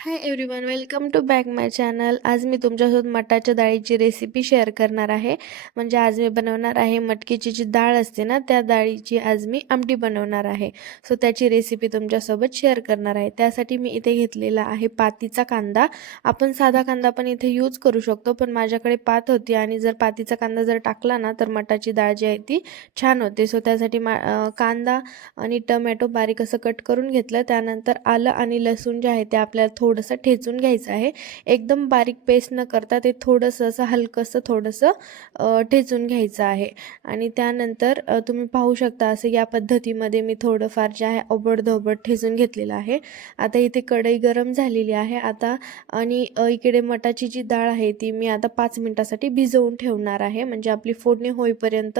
Hi everyone welcome to back my channel आज मी तुमच्यासोबत मटाच्या डाळीची रेसिपी शेअर करणार आहे. म्हणजे आज मी बनवणार आहे मटकीची जी डाळ असते ना त्या डाळीची आज मी आमटी बनवणार आहे. सो त्याची रेसिपी तुमच्यासोबत शेअर करणार आहे. त्यासाठी मी इथे घेतलेला आहे पातीचा कांदा. आपण साधा कांदा पण इथे यूज करू शकतो पण माझ्याकडे पात होती आणि जर पातीचा कांदा जर टाकला ना तर मटाची डाळ जी आहे ती छान होते. सो त्यासाठी मा कांदा आणि टमॅटो बारीक असं कट करून घेतलं. त्यानंतर आलं आणि लसूण जे आहे ते आपल्याला थोडंसं ठेचून घ्यायचं आहे. एकदम बारीक पेस्ट न करता ते थोडंसं असं हलकंसं थोडंसं ठेचून घ्यायचं आहे. आणि त्यानंतर तुम्ही पाहू शकता असं या पद्धतीमध्ये मी थोडंफार जे आहे ओबडधोबड ठेचून घेतलेलं आहे. आता इथे कढई गरम झालेली आहे. आता आणि इकडे मटाची जी डाळ आहे ती मी आता पाच मिनटासाठी भिजवून ठेवणार आहे. म्हणजे आपली फोडणी होईपर्यंत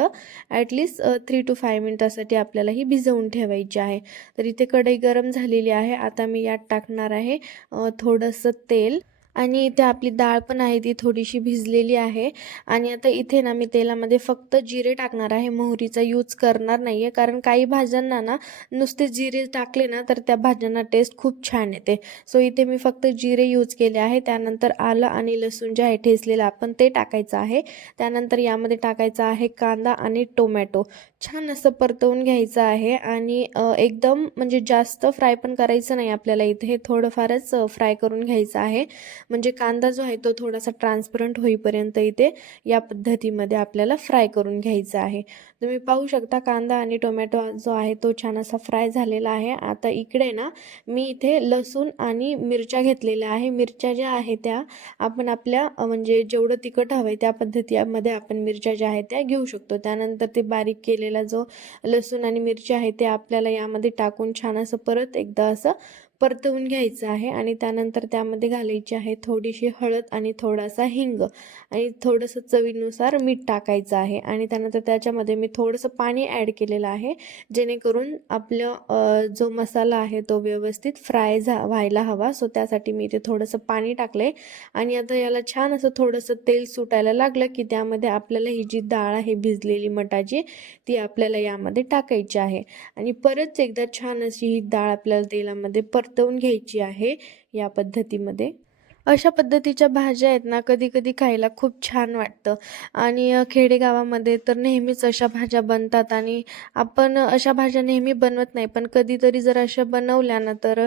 at least three two five मिनटासाठी आपल्याला ही भिजवून ठेवायची आहे. तर इथे कढई गरम झालेली आहे. आता मी यात टाकणार आहे थोडंसं तेल आणि इथे आपली डाळ पण आहे ती थोडीशी भिजलेली आहे. आणि आता इथे ना मी तेलामध्ये फक्त जिरे टाकणार आहे. मोहरीचा यूज करणार नाही आहे कारण काही भाज्यांना ना नुसते जिरे टाकले ना तर त्या भाज्यांना टेस्ट खूप छान येते. सो इथे मी फक्त जिरे यूज केले आहे. त्यानंतर आलं आणि लसूण जे आहे ठेचलेलं आपण ते टाकायचं आहे. त्यानंतर यामध्ये टाकायचं आहे कांदा आणि टोमॅटो. छान असं परतवून घ्यायचं आहे आणि एकदम म्हणजे जास्त फ्राय पण करायचं नाही आपल्याला इथे. थोडंफारच फ्राय करून घ्यायचं आहे. म्हणजे कांदा जो आहे तो थोडासा ट्रान्सपरंट होईपर्यंत इथे या पद्धतीमध्ये आपल्याला फ्राय करून घ्यायचा आहे. तुम्ही पाहू शकता कांदा आणि टोमॅटो जो आहे तो छान असा फ्राय झालेला आहे. आता इकडे ना मी इथे लसूण आणि मिरच्या घेतलेल्या आहे. मिरच्या ज्या आहेत त्या आपण आपल्या म्हणजे जेवढं तिखट हवं आहे त्या पद्धतीमध्ये आपण मिरच्या ज्या आहेत त्या घेऊ शकतो. त्यानंतर ते बारीक केलेला जो लसूण आणि मिरची आहे ते आपल्याला यामध्ये टाकून छान असं परत एकदा असं परतवून घ्यायचं आहे आणि त्यानंतर त्यामध्ये घालायची आहे थोडीशी हळद आणि थोडासा हिंग आणि थोडंसं चवीनुसार मीठ टाकायचं आहे आणि त्यानंतर त्याच्यामध्ये मी थोडंसं पाणी ॲड केलेलं आहे जेणेकरून आपलं जो मसाला आहे तो व्यवस्थित फ्राय झा व्हायला हवा. सो त्यासाठी मी इथे थोडंसं पाणी टाकलं आहे आणि आता याला छान असं थोडंसं तेल सुटायला लागलं की त्यामध्ये आपल्याला ही जी डाळ आहे भिजलेली मटाची ती आपल्याला यामध्ये टाकायची आहे. आणि परत एकदा छान अशी ही डाळ आपल्याला तेलामध्ये पर परतवून घ्यायची आहे या पद्धतीमध्ये. अशा पद्धतीच्या भाज्या आहेत ना कधी कधी खायला खूप छान वाटतं. आणि खेडेगावामध्ये तर नेहमीच अशा भाज्या बनतात आणि आपण अशा भाज्या नेहमी बनवत नाही पण कधीतरी जर अशा बनवल्या ना तर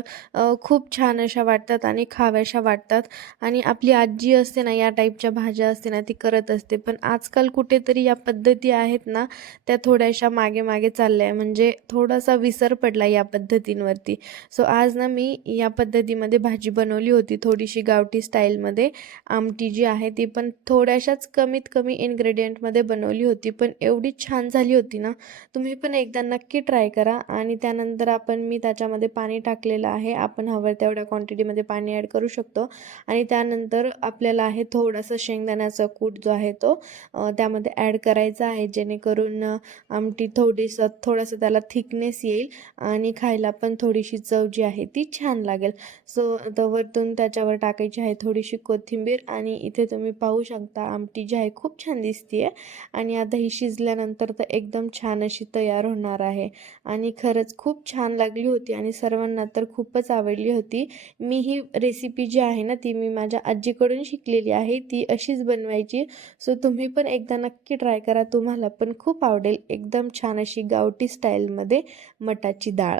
खूप छान अशा वाटतात आणि खाव्याशा वाटतात. आणि आपली आजी असते ना या टाईपच्या भाज्या असते ना ती करत असते. पण आजकाल कुठेतरी या पद्धती आहेत ना त्या थोड्याशा मागे मागे चालल्या आहे म्हणजे थोडासा विसर पडला या पद्धतींवरती. सो आज ना मी या पद्धतीमध्ये भाजी बनवली होती थोडीशी गाव गावठी स्टाईलमध्ये आमटी जी आहे ती पण थोड्याशाच कमीत कमी इन्ग्रेडियंटमध्ये बनवली होती. पण एवढी छान झाली होती ना तुम्ही पण एकदा नक्की ट्राय करा. आणि त्यानंतर आपण मी त्याच्यामध्ये पाणी टाकलेलं आहे. आपण हवं तेवढ्या क्वांटिटीमध्ये पाणी ॲड करू शकतो. आणि त्यानंतर आपल्याला आहे थोडासा शेंगदाण्याचा कूट जो आहे तो त्यामध्ये ॲड करायचा आहे. जेणेकरून आमटी थोडीसं थोडंसं त्याला थिकनेस येईल आणि खायला पण थोडीशी चव जी आहे ती छान लागेल. सो तर वरतून त्याच्यावर टाकायची आहे थोडीशी कोथिंबीर आणि इथे तुम्ही पाहू शकता आमटी जी आहे खूप छान दिसते आणि आता ही शिजल्यानंतर तर एकदम छान अशी तयार होणार आहे. आणि खरंच खूप छान लागली होती आणि सर्वांना तर खूपच आवडली होती. मी ही रेसिपी जी आहे ना ती मी माझ्या आजीकडून शिकलेली आहे. ती अशीच बनवायची. सो तुम्ही पण एकदा नक्की ट्राय करा. तुम्हाला पण खूप आवडेल. एकदम छान अशी गावठी स्टाईलमध्ये मटाची डाळ.